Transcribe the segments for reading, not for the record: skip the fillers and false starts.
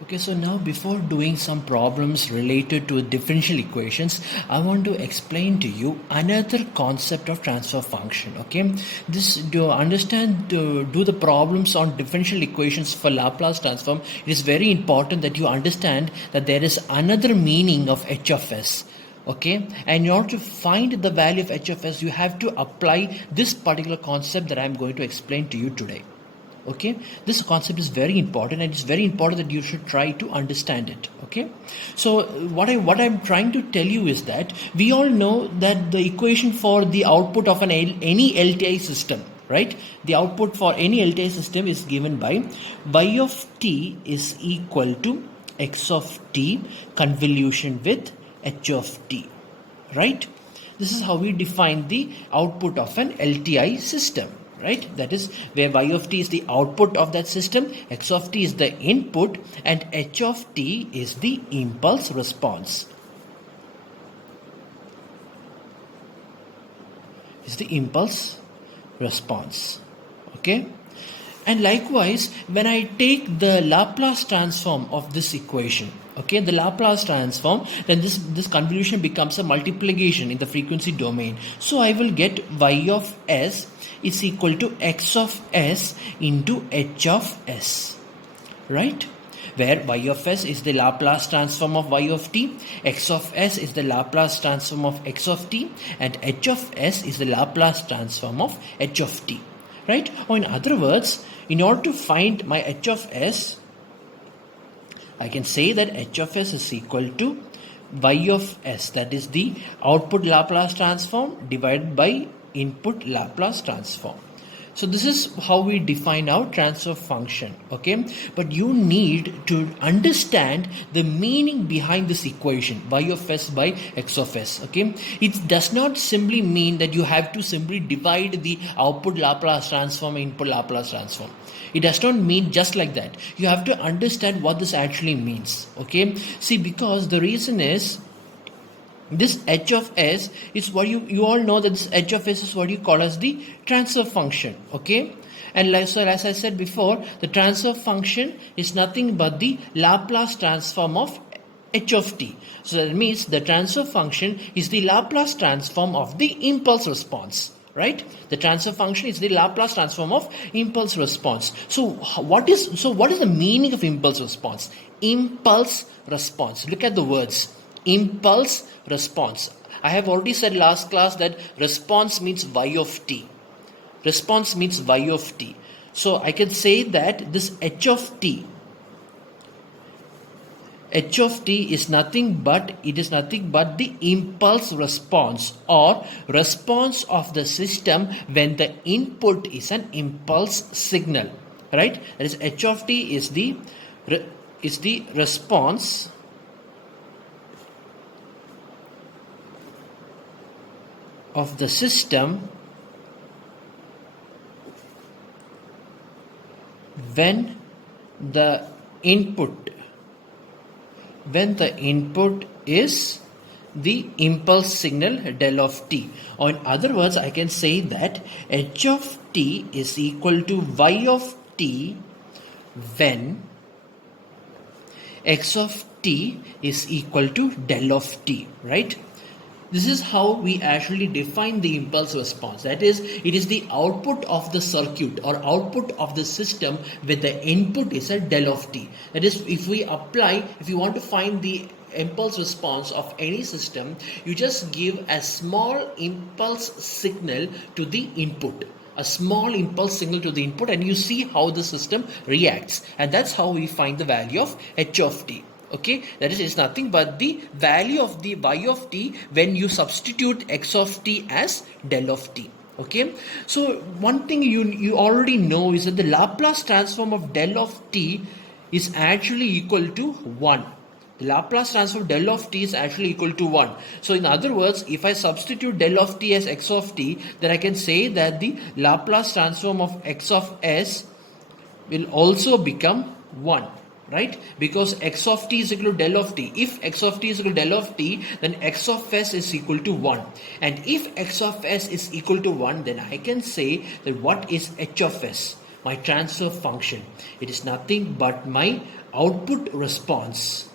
Okay, so now before doing some problems related to differential equations, I want to explain to you another concept of transfer function. Okay, this to understand to do the problems on differential equations for Laplace transform, it is very important that you understand that there is another meaning of h of s. Okay, and in order to find the value of h of s, you have to apply this particular concept that I am going to explain to you today. Okay, this concept is very important, and it's very important that you should try to understand it. Okay, so what I'm trying to tell you is that we all know that the equation for the output of any LTI system, right? The output for any LTI system is given by y of t is equal to x of t convolution with h of t, right? This is how we define the output of an LTI system, right? That is where y of t is the output of that system, x of t is the input, and h of t is the impulse response. Is the impulse response. Okay? And likewise, when I take the Laplace transform of this equation, okay, the Laplace transform, then this convolution becomes a multiplication in the frequency domain. So I will get y of s is equal to x of s into h of s, right? Where y of s is the Laplace transform of y of t, x of s is the Laplace transform of x of t, and h of s is the Laplace transform of h of t, right? Or in other words, in order to find my h of s, I can say that h of s is equal to y of s, that is the output Laplace transform divided by input Laplace transform. So this is how we define our transfer function. Okay, but you need to understand the meaning behind this equation, y of s by x of s. Okay, it does not simply mean that you have to simply divide the output Laplace transform input Laplace transform. It does not mean just like that. You have to understand what this actually means. Okay, see, because the reason is this h of s is what you all know that this h of s is what you call as the transfer function. Okay, and so as I said before, the transfer function is nothing but the Laplace transform of h of t. So that means the transfer function is the Laplace transform of the impulse response, right? The transfer function is the Laplace transform of impulse response. So what is the meaning of impulse response? Impulse response, look at the words, impulse response. I have already said last class that response means y of t. Response means y of t. So I can say that this h of t is nothing but the impulse response, or response of the system when the input is an impulse signal, right? That is, h of t is the response of the system when the input is the impulse signal del of t. Or in other words, I can say that h of t is equal to y of t when x of t is equal to del of t, right? This is how we actually define the impulse response. That is, it is the output of the circuit or output of the system with the input is a del of t. That is, if you want to find the impulse response of any system, you just give a small impulse signal to the input. A small impulse signal to the input, and you see how the system reacts. And that's how we find the value of h of t. Okay, that is, it's nothing but the value of the y of t when you substitute x of t as del of t. Okay, so one thing you already know is that the Laplace transform of del of t is actually equal to 1. The Laplace transform of del of t is actually equal to 1. So in other words, if I substitute del of t as x of t, then I can say that the Laplace transform of x of s will also become 1, right? Because x of t is equal to del of t. If x of t is equal to del of t, then x of s is equal to 1. And if x of s is equal to 1, then I can say that what is h of s? my transfer function. It is nothing but my output response.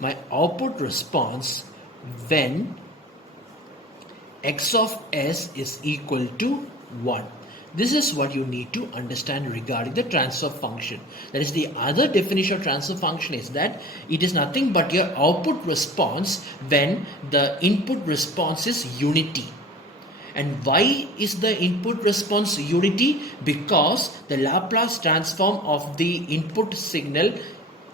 My output response when x of s is equal to 1. This is what you need to understand regarding the transfer function. That is, the other definition of transfer function is that it is nothing but your output response when the input response is unity. And why is the input response unity? Because the Laplace transform of the input signal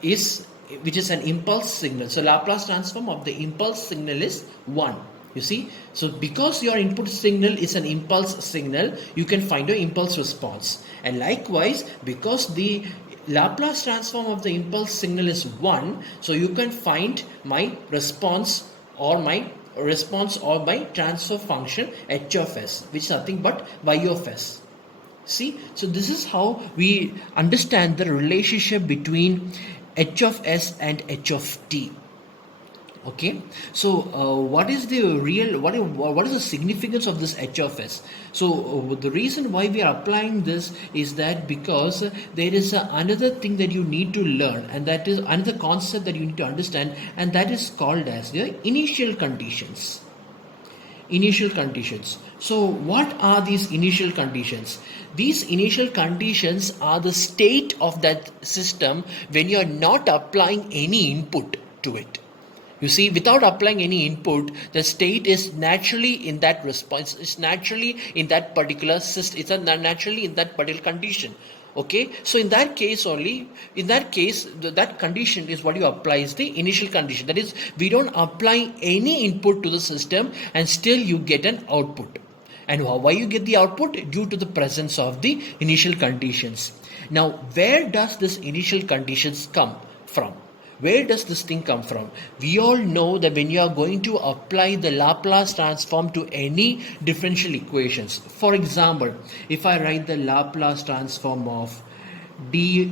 is, which is an impulse signal. So Laplace transform of the impulse signal is 1. You see, so because your input signal is an impulse signal, you can find your impulse response. And likewise, because the Laplace transform of the impulse signal is 1, so you can find my response or my transfer function h of s, which is nothing but y of s. See, so this is how we understand the relationship between h of s and h of t. Okay, so what is the significance of this h of s? So the reason why we are applying this is that because there is another thing that you need to learn, and that is another concept that you need to understand, and that is called as the initial conditions. Initial conditions. So what are these initial conditions? These initial conditions are the state of that system when you are not applying any input to it. You see, without applying any input, the state is naturally in that response. It's naturally in that particular system. It's naturally in that particular condition. Okay, so in that case that condition is what you apply is the initial condition. That is, we don't apply any input to the system and still you get an output. And why you get the output? Due to the presence of the initial conditions. Now, where does this initial conditions come from? Where does this thing come from? We all know that when you are going to apply the Laplace transform to any differential equations, for example, if I write the Laplace transform of dy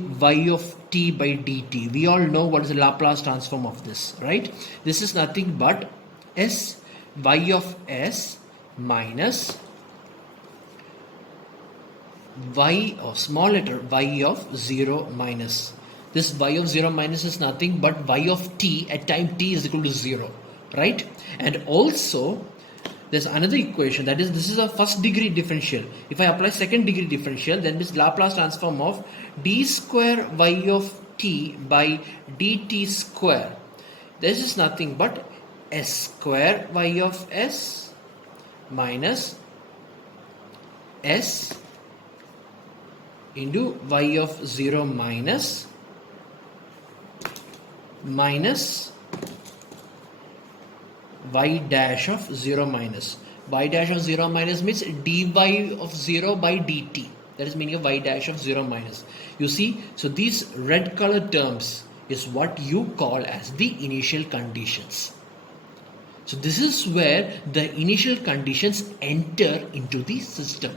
of t by dt, we all know what is the Laplace transform of this, right? This is nothing but s y of s minus y, or small letter y of 0 minus. This y of 0 minus is nothing but y of t at time t is equal to 0, right? And also there's another equation, that is, this is a first degree differential. If I apply second degree differential, then this Laplace transform of d square y of t by dt square. This is nothing but s square y of s minus s into y of 0 minus y dash of 0 minus. Y dash of 0 minus means dy of 0 by dt. That is meaning of y dash of 0 minus. You see, so these red color terms is what you call as the initial conditions. So this is where the initial conditions enter into the system,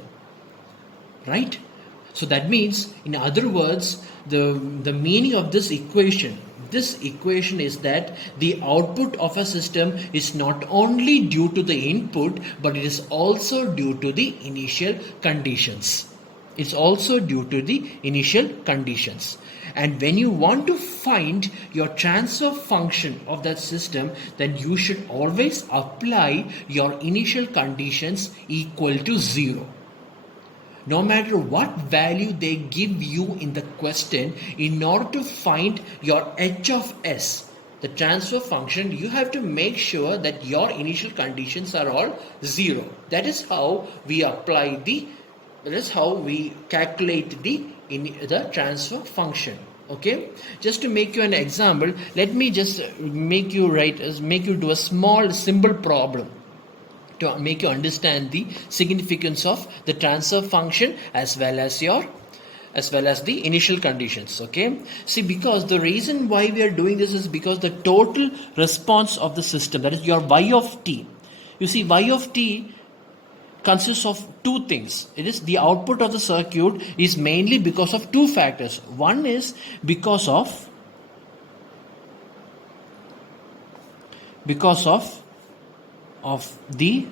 right? So that means, in other words, the meaning of this equation is that the output of a system is not only due to the input, but it is also due to the initial conditions. It's also due to the initial conditions. And when you want to find your transfer function of that system, then you should always apply your initial conditions equal to 0. No matter what value they give you in the question, in order to find your h of s, the transfer function, you have to make sure that your initial conditions are all 0. That is how we calculate the transfer function. Okay, just to make you an example, let me just make you do a small simple problem to make you understand the significance of the transfer function as well as the initial conditions. Okay, see, because the reason why we are doing this is because the total response of the system, that is your y of t, you see, y of t consists of two things. It is the output of the circuit is mainly because of two factors. One is because of the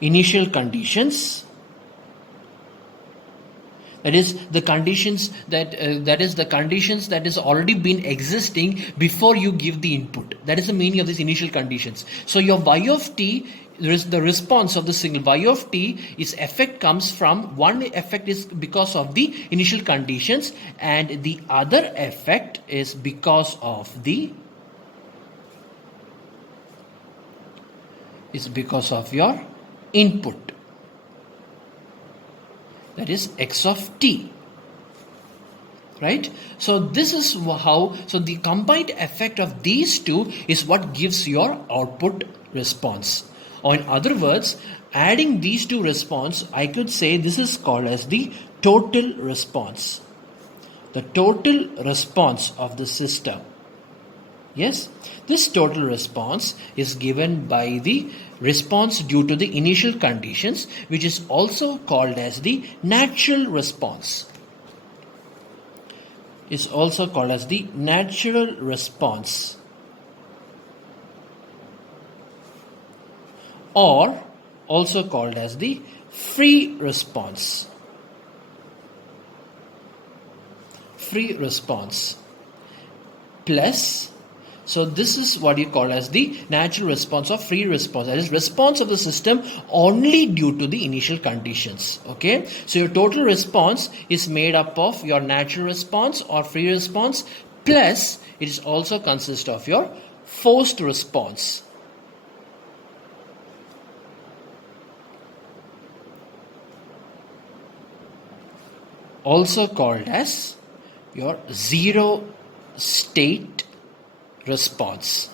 initial conditions, That is the conditions that is already been existing before you give the input. That is the meaning of these initial conditions. So your y of t, the response of the signal y of t, its effect comes from, one effect is because of the initial conditions, and the other effect is because of your input, that is x of t, right? So this is how, so the combined effect of these two is what gives your output response. Or in other words, adding these two response, I could say this is called as the total response. The total response of the system. Yes, this total response is given by the response due to the initial conditions, which is also called as the natural response. It's also called as the natural response, or also called as the free response. Free response plus, so this is what you call as the natural response or free response. That is response of the system only due to the initial conditions. Okay, so your total response is made up of your natural response or free response, plus it is also consists of your forced response. Also called as your zero state response.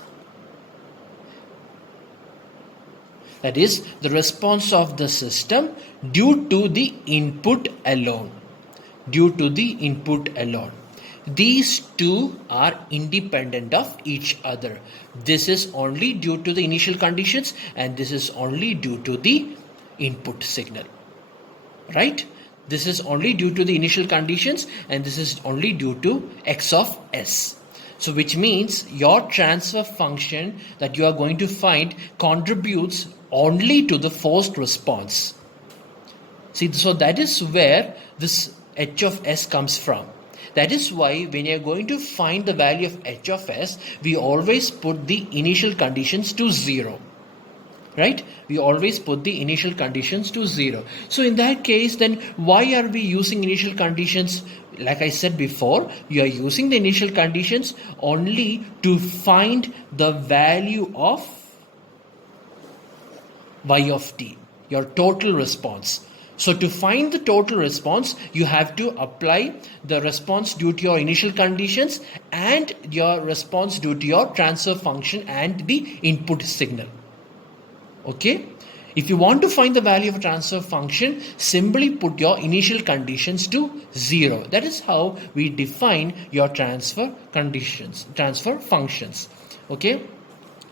That is the response of the system due to the input alone. Due to the input alone. These two are independent of each other. This is only due to the initial conditions, and this is only due to the input signal. Right? This is only due to the initial conditions, and this is only due to x of s. So which means your transfer function that you are going to find contributes only to the forced response. See, so that is where this h of s comes from. That is why when you are going to find the value of h of s, we always put the initial conditions to 0. Right? We always put the initial conditions to 0. So in that case, then why are we using initial conditions? Like I said before, you are using the initial conditions only to find the value of y of t, your total response. So to find the total response, you have to apply the response due to your initial conditions and your response due to your transfer function and the input signal. Okay, if you want to find the value of a transfer function, simply put your initial conditions to 0. That is how we define your transfer conditions, transfer functions. Okay,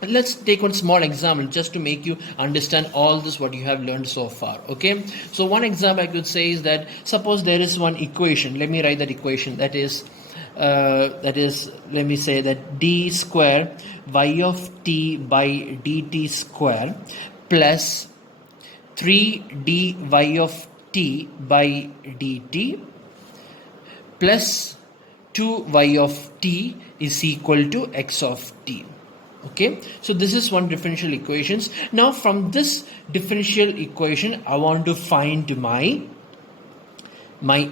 let's take one small example just to make you understand all this what you have learned so far. Okay, so one example I could say is that suppose there is one equation. Let me write that equation. That is let me say that d square y of t by dt square plus 3 dy of t by dt plus 2y of t is equal to x of t. Okay, so this is one differential equations. Now from this differential equation, I want to find my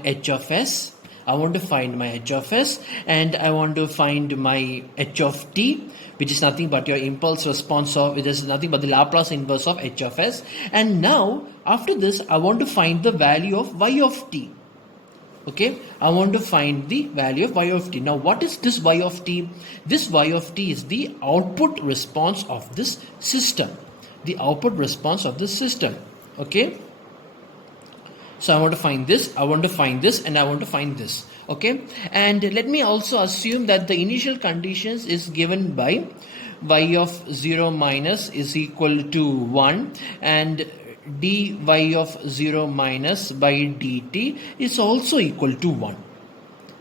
h of s. I want to find my h of s, and I want to find my h of t, which is nothing but your impulse response of, it is nothing but the Laplace inverse of h of s. And now after this, I want to find the value of y of t. Okay, I want to find the value of y of t. Now what is this y of t? This y of t is the output response of this system. The output response of this system. Okay. So I want to find this, I want to find this, and I want to find this. Okay, and let me also assume that the initial conditions is given by y of 0 minus is equal to 1, and dy of 0 minus by dt is also equal to 1.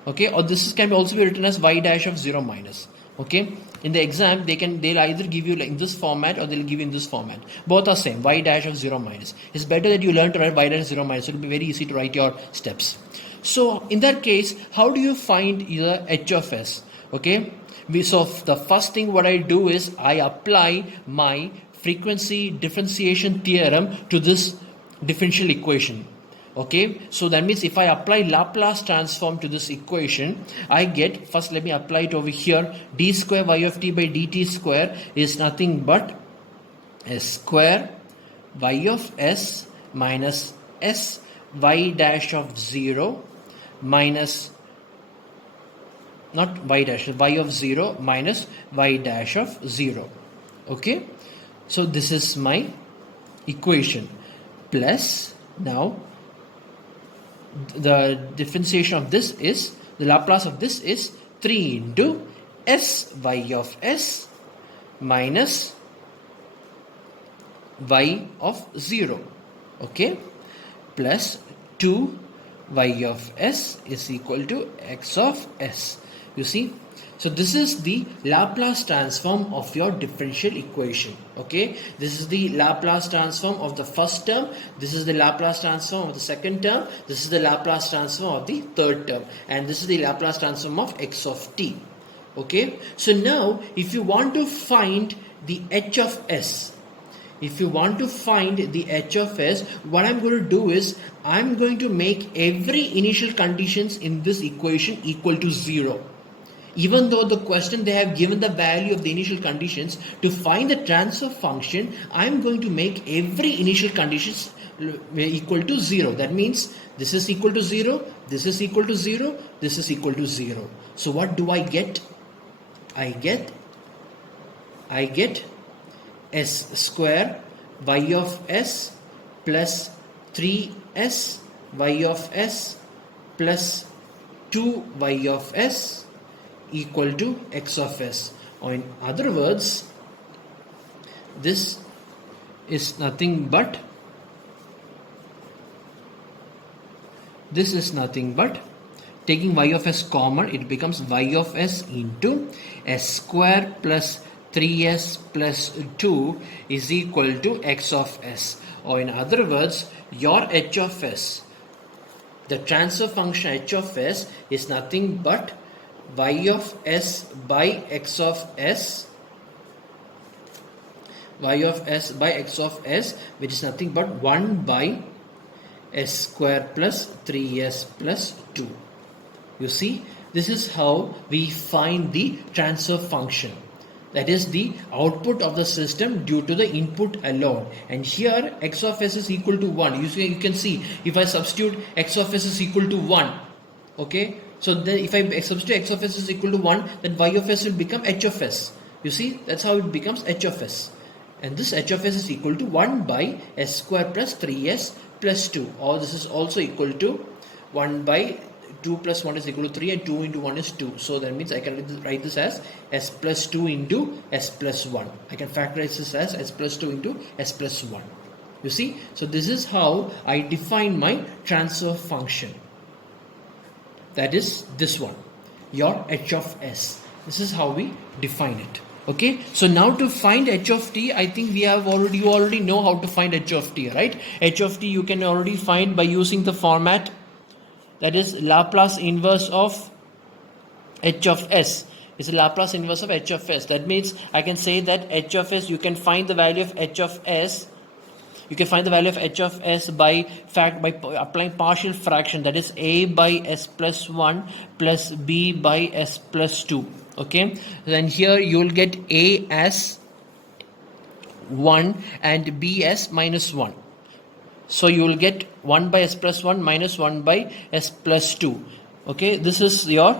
Okay, or this can also be written as y dash of 0 minus. Okay, in the exam they'll either give you like in this format or they'll give you in this format. Both are same, y dash of 0 minus. It's better that you learn to write y dash 0 minus. It will be very easy to write your steps. So in that case, how do you find the h of s? Okay, so the first thing what I do is I apply my frequency differentiation theorem to this differential equation. Okay, so that means if I apply Laplace transform to this equation, I get, first let me apply it over here, d square y of t by dt square is nothing but s square y of s minus s y dash of 0 minus, not y dash, y of 0 minus y dash of 0. Okay, so this is my equation, plus now the differentiation of this is, the Laplace of this is 3 into s y of s minus y of 0, okay, plus 2 y of s is equal to x of s. You see, so this is the Laplace transform of your differential equation. Okay, this is the Laplace transform of the first term, this is the Laplace transform of the second term, this is the Laplace transform of the third term, and this is the Laplace transform of x of t. Okay, so now if you want to find the h of s, if you want to find the h of s, what I'm going to do is I'm going to make every initial conditions in this equation equal to 0. Even though the question they have given the value of the initial conditions, to find the transfer function, I'm going to make every initial conditions equal to 0. That means this is equal to 0, this is equal to 0, this is equal to 0. So what do I get? I get s square y of s plus 3s y of s plus 2y of s equal to x of s. Or in other words, this is nothing but taking y of s common, it becomes y of s into s square plus 3s plus 2 is equal to x of s. Or in other words, your h of s, the transfer function h of s, is nothing but y of s by x of s, y of s by x of s, which is nothing but 1 by s square plus 3s plus 2. You see, this is how we find the transfer function. That is the output of the system due to the input alone. And here x of s is equal to 1. You can see, if I substitute x of s is equal to 1, okay, so then if I substitute x of s is equal to 1, then y of s will become h of s. You see, that's how it becomes h of s. And this h of s is equal to 1 by s square plus 3s plus 2. Or this is also equal to 1 by 2 plus 1 is equal to 3, and 2 into 1 is 2. So that means I can write this as s plus 2 into s plus 1. I can factorize this as s plus 2 into s plus 1. You see, so this is how I define my transfer function. That is this one, your h of s. This is how we define it. Okay, so now to find h of t, I think you already know how to find h of t, right? H of t you can already find by using the format, that is Laplace inverse of h of s. It's a Laplace inverse of h of s. That means I can say that h of s, you can find the value of h of s. You can find the value of h of s by applying partial fraction, that is a by s plus 1 plus b by s plus 2. Okay, then here you will get a as 1 and b as minus 1. So you will get 1 by s plus 1 minus 1 by s plus 2. Okay, this is your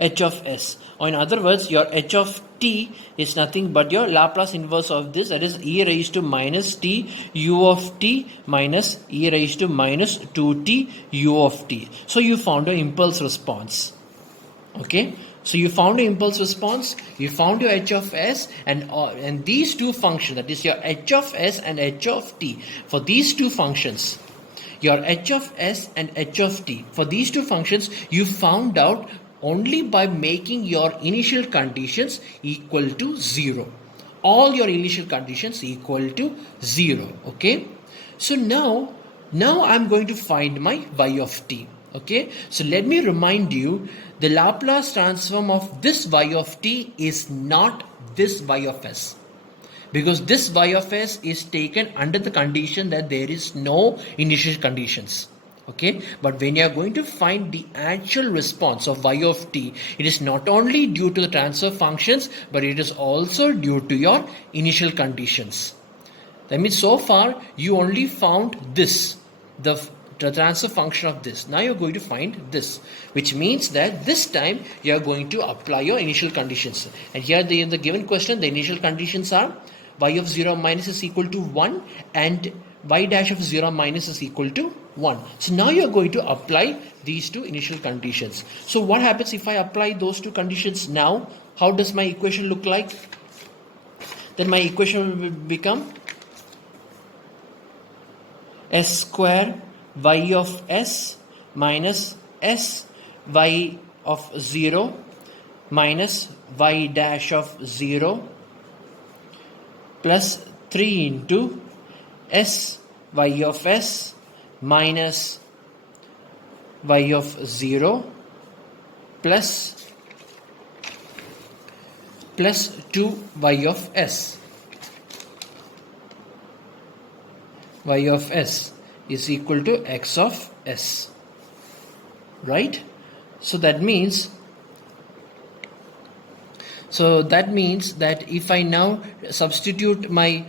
h of s. Or in other words, your h of t is nothing but your Laplace inverse of this, that is e raised to minus t u of t minus e raised to minus 2t u of t. So you found an impulse response. Okay, so you found an impulse response, you found your h of s, and these two functions, that is your h of s and h of t, for these two functions, your h of s and h of t, for these two functions you found out only by making your initial conditions equal to 0. All your initial conditions equal to 0. Okay, so now Now I'm going to find my y of t. Okay, so let me remind you, the Laplace transform of this y of t is not this y of s, because this y of s is taken under the condition that there is no initial conditions. Okay, but when you are going to find the actual response of y of t, it is not only due to the transfer functions, but it is also due to your initial conditions. That means so far you only found this, the transfer function of this. Now you're going to find this, which means that this time you are going to apply your initial conditions. And here in the given question, the initial conditions are y of 0 minus is equal to 1 and y dash of 0 minus is equal to 1. So now you're going to apply these two initial conditions. So what happens if I apply those two conditions now? How does my equation look like? Then my equation will become s square y of s minus s y of 0 minus y dash of 0 plus 3 into s y of s minus y of 0 plus 2 y of s. Y of s is equal to x of s, right? So that means that if I now substitute my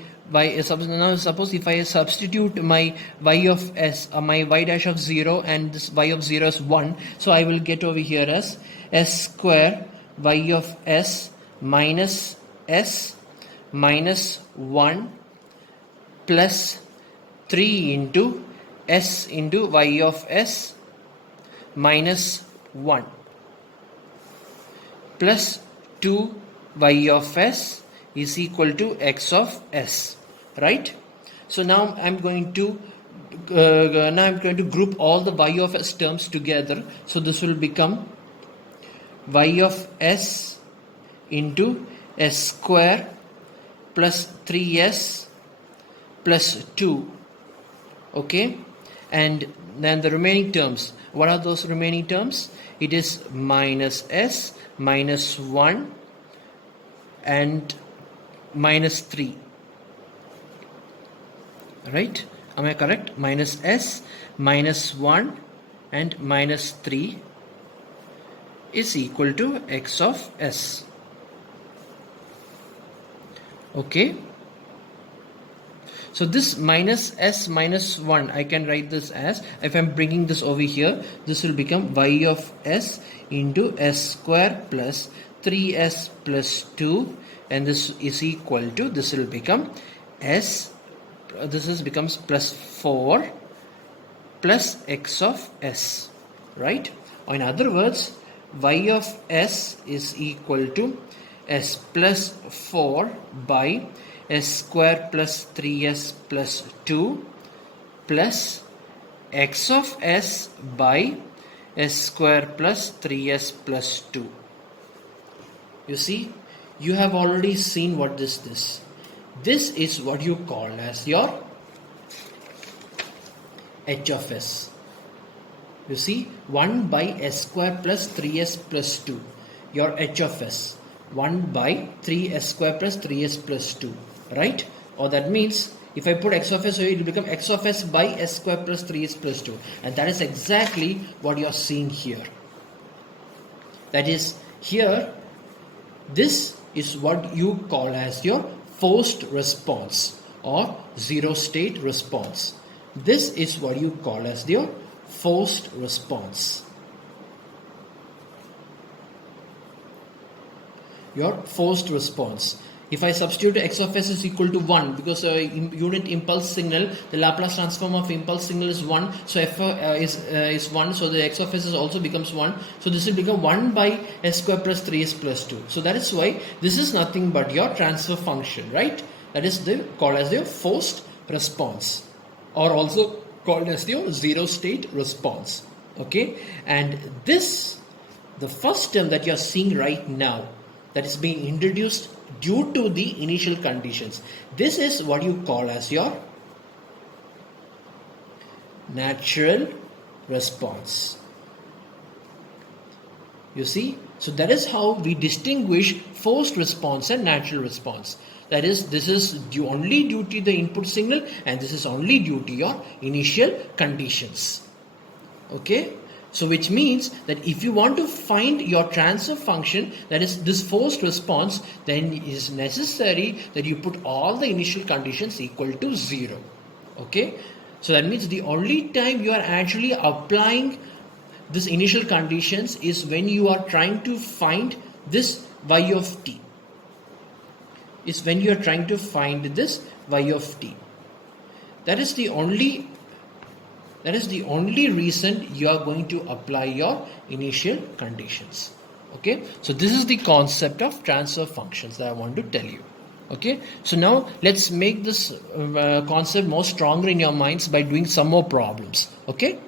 suppose if I substitute my y of s, my y dash of 0 and this y of 0 is 1, so I will get over here as s square y of s minus s minus 1 plus 3 into s into y of s minus 1 plus 2 y of s is equal to x of s, right? So now I'm going to group all the y of s terms together. So this will become y of s into s square plus 3s plus 2. Okay, and then the remaining terms, what are those remaining terms? It is minus s minus 1 and minus 3, right? Am I correct? Minus s minus 1 and minus 3 is equal to x of s. Okay, so this minus s minus 1, I can write this as, if I'm bringing this over here, this will become y of s into s square plus 3s plus 2, and this is equal to, this will become s, becomes plus 4 plus x of s, right? Or in other words, y of s is equal to s plus 4 by s square plus 3s plus 2 plus x of s by s square plus 3s plus 2. You see, you have already seen what this is. This is what you call as your h of s. You see, 1 by s square plus 3s plus 2, your h of s. 1 by 3s square plus 3s plus 2, right? Or that means if I put x of s, so it will become x of s by s square plus 3s plus 2, and that is exactly what you are seeing here. That is, here this is what you call as your forced response or zero state response. This is what you call as your forced response. Your forced response. If I substitute x of s is equal to 1, because unit impulse signal, the Laplace transform of impulse signal is 1, so f is 1, so the x of s also becomes 1. So this will become 1 by s square plus 3s plus 2. So that is why this is nothing but your transfer function, right? That is called as your forced response, or also called as your zero state response. Okay, and this, the first term that you are seeing right now, that is being introduced due to the initial conditions, this is what you call as your natural response. You see, so that is how we distinguish forced response and natural response. That is, this is only due to the input signal, and this is only due to your initial conditions. Okay, so which means that if you want to find your transfer function, that is this forced response, then it is necessary that you put all the initial conditions equal to 0. Okay, so that means the only time you are actually applying this initial conditions is when you are trying to find this y of t. Is when you are trying to find this y of t. That is the only reason you are going to apply your initial conditions. Okay, so this is the concept of transfer functions that I want to tell you. Okay, so now let's make this concept more stronger in your minds by doing some more problems. Okay.